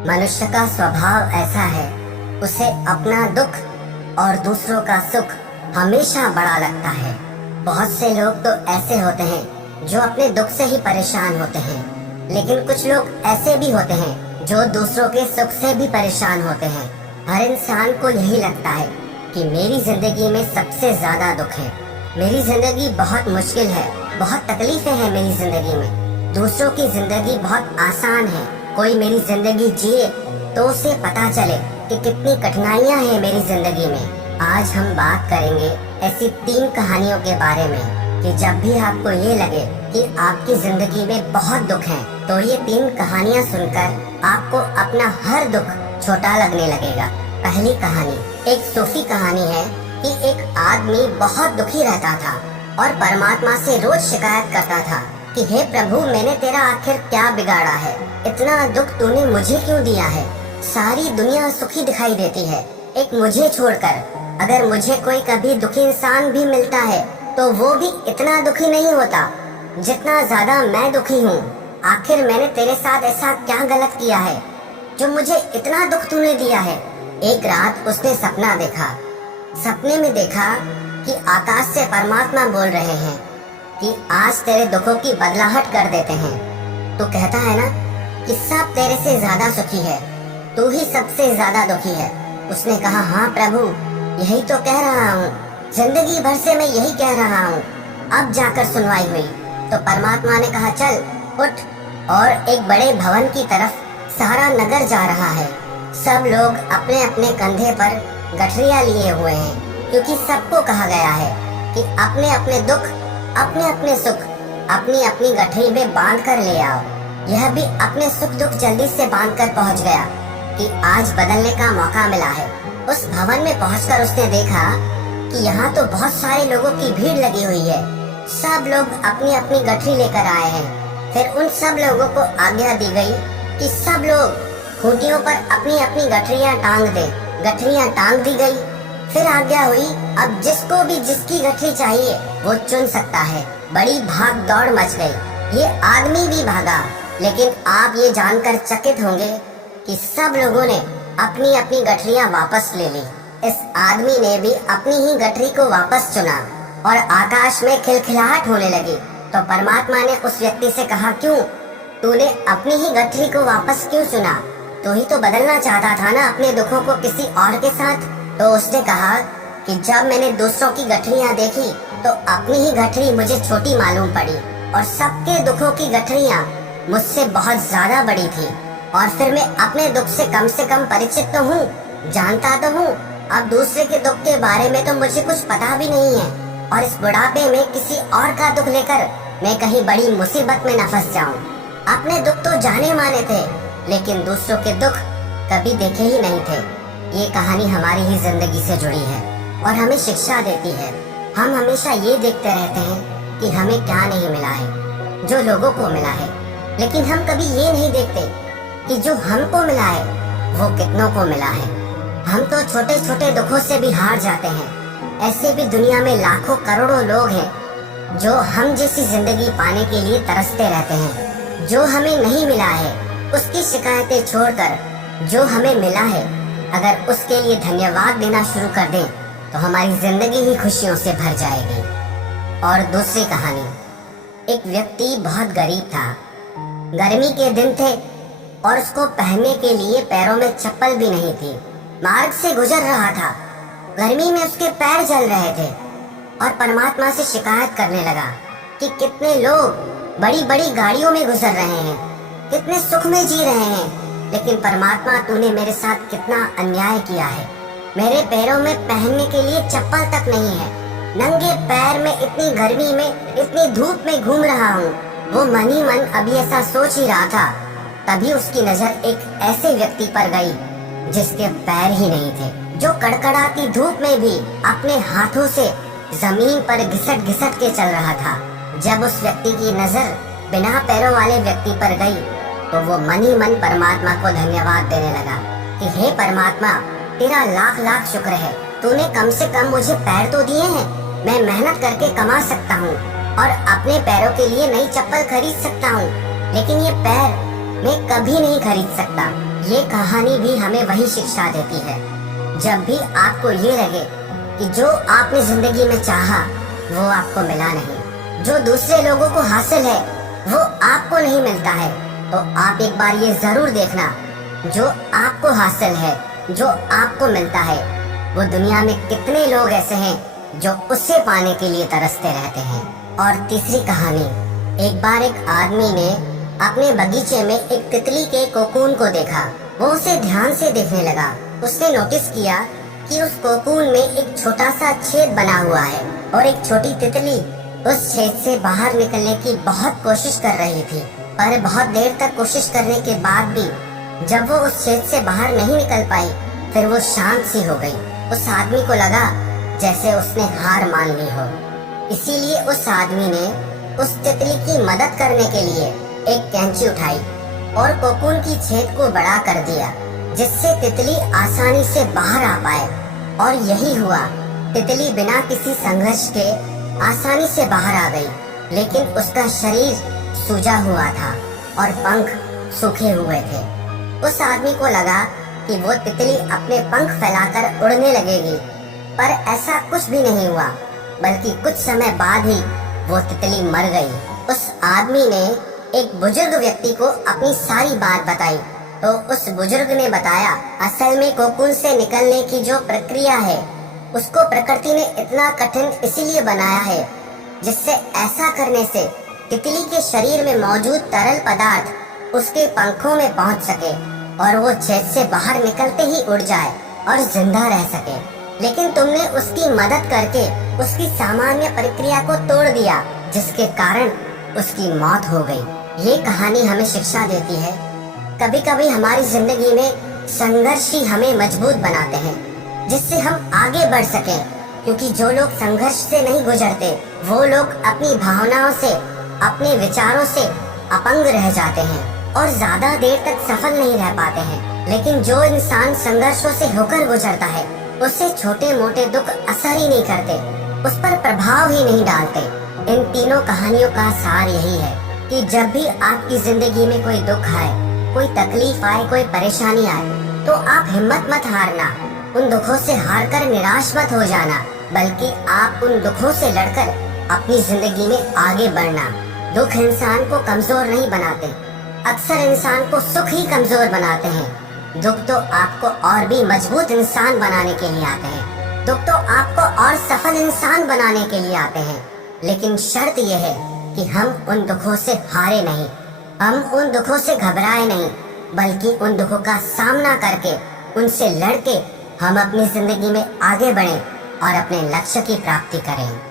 मनुष्य का स्वभाव ऐसा है, उसे अपना दुख और दूसरों का सुख हमेशा बड़ा लगता है। बहुत से लोग तो ऐसे होते हैं जो अपने दुख से ही परेशान होते हैं, लेकिन कुछ लोग ऐसे भी होते हैं जो दूसरों के सुख से भी परेशान होते हैं। हर इंसान को यही लगता है कि मेरी जिंदगी में सबसे ज्यादा दुख है, मेरी जिंदगी बहुत मुश्किल है, बहुत तकलीफें हैं मेरी जिंदगी में। दूसरों की जिंदगी बहुत आसान है। कोई मेरी जिंदगी जिए तो उसे पता चले कि कितनी कठिनाइयां हैं मेरी जिंदगी में। आज हम बात करेंगे ऐसी 3 कहानियों के बारे में कि जब भी आपको ये लगे कि आपकी जिंदगी में बहुत दुख है, तो ये 3 कहानियां सुनकर आपको अपना हर दुख छोटा लगने लगेगा। पहली कहानी एक सूफी कहानी है कि एक आदमी बहुत दुखी रहता था और परमात्मा से रोज शिकायत करता था कि हे प्रभु, मैंने तेरा आखिर क्या बिगाड़ा है? इतना दुख तूने मुझे क्यों दिया है? सारी दुनिया सुखी दिखाई देती है, एक मुझे छोड़कर। अगर मुझे कोई कभी दुखी इंसान भी मिलता है तो वो भी इतना दुखी नहीं होता जितना ज्यादा मैं दुखी हूँ। आखिर मैंने तेरे साथ ऐसा क्या गलत किया है जो मुझे इतना दुख तूने दिया है? एक रात उसने सपना देखा। सपने में देखा कि आकाश से परमात्मा बोल रहे हैं कि आज तेरे दुखों की बदलाहट कर देते हैं। तो कहता है ना कि सब तेरे से ज्यादा सुखी है, तू ही सबसे ज्यादा दुखी है। उसने कहा, हाँ प्रभु, यही तो कह रहा हूँ, जिंदगी भर से मैं यही कह रहा हूँ। अब जाकर सुनवाई हुई तो परमात्मा ने कहा, चल उठ। और एक बड़े भवन की तरफ सारा नगर जा रहा है। सब लोग अपने अपने कंधे पर गठरियां लिए हुए हैं, क्योंकि सबको कहा गया है कि अपने अपने दुख, अपने अपने सुख अपनी अपनी गठरी में बांध कर ले आओ। यह भी अपने सुख दुख जल्दी से बांध कर पहुँच गया कि आज बदलने का मौका मिला है। उस भवन में पहुंचकर उसने देखा कि यहाँ तो बहुत सारे लोगों की भीड़ लगी हुई है। सब लोग अपनी अपनी गठरी लेकर आए हैं। फिर उन सब लोगों को आज्ञा दी गई कि सब लोग खूंटियों पर अपनी अपनी गठरियां टांग दें। गठरियां टांग दी गई। फिर आज्ञा हुई, अब जिसको भी जिसकी गठरी चाहिए वो चुन सकता है। बड़ी भाग दौड़ मच गई। ये आदमी भी भागा, लेकिन आप ये जानकर चकित होंगे कि सब लोगों ने अपनी अपनी गठरियां वापस ले ली। इस आदमी ने भी अपनी ही गठरी को वापस चुना और आकाश में खिलखिलाहट होने लगी। तो परमात्मा ने उस व्यक्ति से कहा, क्यों तूने अपनी ही गठरी को वापस क्यों चुना? तू ही तो बदलना चाहता था ना अपने दुखों को किसी और के साथ। तो उसने कहा कि जब मैंने दूसरों की गठरियां देखी तो अपनी ही गठरी मुझे छोटी मालूम पड़ी और सबके दुखों की गठरियां मुझसे बहुत ज्यादा बड़ी थी। और फिर मैं अपने दुख से कम परिचित तो हूँ, जानता तो हूँ। अब दूसरे के दुख के बारे में तो मुझे कुछ पता भी नहीं है, और इस बुढ़ापे में किसी और का दुख लेकर मैं कहीं बड़ी मुसीबत में न फंस जाऊं। अपने दुख तो जाने माने थे, लेकिन दूसरों के दुख कभी देखे ही नहीं थे। ये कहानी हमारी ही जिंदगी से जुड़ी है और हमें शिक्षा देती है। हम हमेशा ये देखते रहते हैं कि हमें क्या नहीं मिला है जो लोगों को मिला है, लेकिन हम कभी ये नहीं देखते कि जो हमको मिला है वो कितनों को मिला है। हम तो छोटे छोटे दुखों से भी हार जाते हैं। ऐसे भी दुनिया में लाखों करोड़ों लोग हैं जो हम जैसी जिंदगी पाने के लिए तरसते रहते हैं। जो हमें नहीं मिला है उसकी शिकायतें छोड़कर जो हमें मिला है, अगर उसके लिए धन्यवाद देना शुरू कर दें तो हमारी जिंदगी ही खुशियों से भर जाएगी। और दूसरी कहानी, एक व्यक्ति बहुत गरीब था। गर्मी के दिन थे और उसको पहनने के लिए पैरों में चप्पल भी नहीं थी। मार्ग से गुजर रहा था, गर्मी में उसके पैर जल रहे थे और परमात्मा से शिकायत करने लगा कि कितने लोग बड़ी बड़ी गाड़ियों में गुजर रहे हैं, कितने सुख में जी रहे हैं, लेकिन परमात्मा तूने मेरे साथ कितना अन्याय किया है। मेरे पैरों में पहनने के लिए चप्पल तक नहीं है, नंगे पैर में इतनी गर्मी में इतनी धूप में घूम रहा हूँ। वो मन ही मन अभी ऐसा सोच ही रहा था, तभी उसकी नजर एक ऐसे व्यक्ति पर गई जिसके पैर ही नहीं थे, जो कड़कड़ाती धूप में भी अपने हाथों से जमीन पर घिसट घिसट के चल रहा था। जब उस व्यक्ति की नजर बिना पैरों वाले व्यक्ति पर गई तो वो मन ही मन परमात्मा को धन्यवाद देने लगा कि हे परमात्मा, तेरा लाख लाख शुक्र है, तूने कम से कम मुझे पैर तो दिए हैं। मैं मेहनत करके कमा सकता हूँ और अपने पैरों के लिए नई चप्पल खरीद सकता हूँ, लेकिन ये पैर मैं कभी नहीं खरीद सकता। ये कहानी भी हमें वही शिक्षा देती है। जब भी आपको ये लगे कि जो आपने जिंदगी में चाहा वो आपको मिला नहीं, जो दूसरे लोगों को हासिल है वो आपको नहीं मिलता है, तो आप एक बार ये जरूर देखना, जो आपको हासिल है, जो आपको मिलता है, वो दुनिया में कितने लोग ऐसे हैं जो उसे पाने के लिए तरसते रहते हैं। और तीसरी कहानी, एक बार एक आदमी ने अपने बगीचे में एक तितली के कोकून को देखा। वो उसे ध्यान से देखने लगा। उसने नोटिस किया कि उस कोकून में एक छोटा सा छेद बना हुआ है और एक छोटी तितली उस छेद से बाहर निकलने की बहुत कोशिश कर रही थी। पर बहुत देर तक कोशिश करने के बाद भी जब वो उस छेद से बाहर नहीं निकल पाई, फिर वो शांत सी हो गई। उस आदमी को लगा जैसे उसने हार मान ली हो। इसीलिए उस आदमी ने उस तितली की मदद करने के लिए एक कैंची उठाई और कोकून की छेद को बड़ा कर दिया, जिससे तितली आसानी से बाहर आ पाए। और यही हुआ, तितली बिना किसी संघर्ष के आसानी से बाहर आ गई, लेकिन उसका शरीर सूजा हुआ था और पंख सूखे हुए थे। उस आदमी को लगा कि वो तितली अपने पंख फैलाकर उड़ने लगेगी, पर ऐसा कुछ भी नहीं हुआ, बल्कि कुछ समय बाद ही वो तितली मर गई। उस आदमी ने एक बुजुर्ग व्यक्ति को अपनी सारी बात बताई, तो उस बुजुर्ग ने बताया, असल में कोकून से निकलने की जो प्रक्रिया है उसको प्रकृति ने इतना कठिन इसीलिए बनाया है, जिससे ऐसा करने से तितली के शरीर में मौजूद तरल पदार्थ उसके पंखों में पहुंच सके और वो छेद से बाहर निकलते ही उड़ जाए और जिंदा रह सके। लेकिन तुमने उसकी मदद करके उसकी सामान्य प्रक्रिया को तोड़ दिया, जिसके कारण उसकी मौत हो गई। ये कहानी हमें शिक्षा देती है, कभी कभी हमारी जिंदगी में संघर्ष ही हमें मजबूत बनाते हैं, जिससे हम आगे बढ़ सकें। क्योंकि जो लोग संघर्ष से नहीं गुजरते, वो लोग अपनी भावनाओं से, अपने विचारों से अपंग रह जाते हैं और ज्यादा देर तक सफल नहीं रह पाते हैं। लेकिन जो इंसान संघर्षों से होकर गुजरता है, उससे छोटे मोटे दुख असर ही नहीं करते, उस पर प्रभाव ही नहीं डालते। इन तीनों कहानियों का सार यही है कि जब भी आपकी जिंदगी में कोई दुख आए, कोई तकलीफ आए, कोई परेशानी आए, तो आप हिम्मत मत हारना, उन दुखों से हारकर निराश मत हो जाना, बल्कि आप उन दुखों से लड़कर अपनी जिंदगी में आगे बढ़ना। दुख इंसान को कमजोर नहीं बनाते, अक्सर इंसान को सुख ही कमजोर बनाते हैं। दुख तो आपको और भी मजबूत इंसान बनाने के लिए आते हैं, दुख तो आपको और सफल इंसान बनाने के लिए आते हैं। लेकिन शर्त यह है कि हम उन दुखों से हारे नहीं, हम उन दुखों से घबराए नहीं, बल्कि उन दुखों का सामना करके, उनसे लड़के हम अपनी जिंदगी में आगे बढ़ें और अपने लक्ष्य की प्राप्ति करें।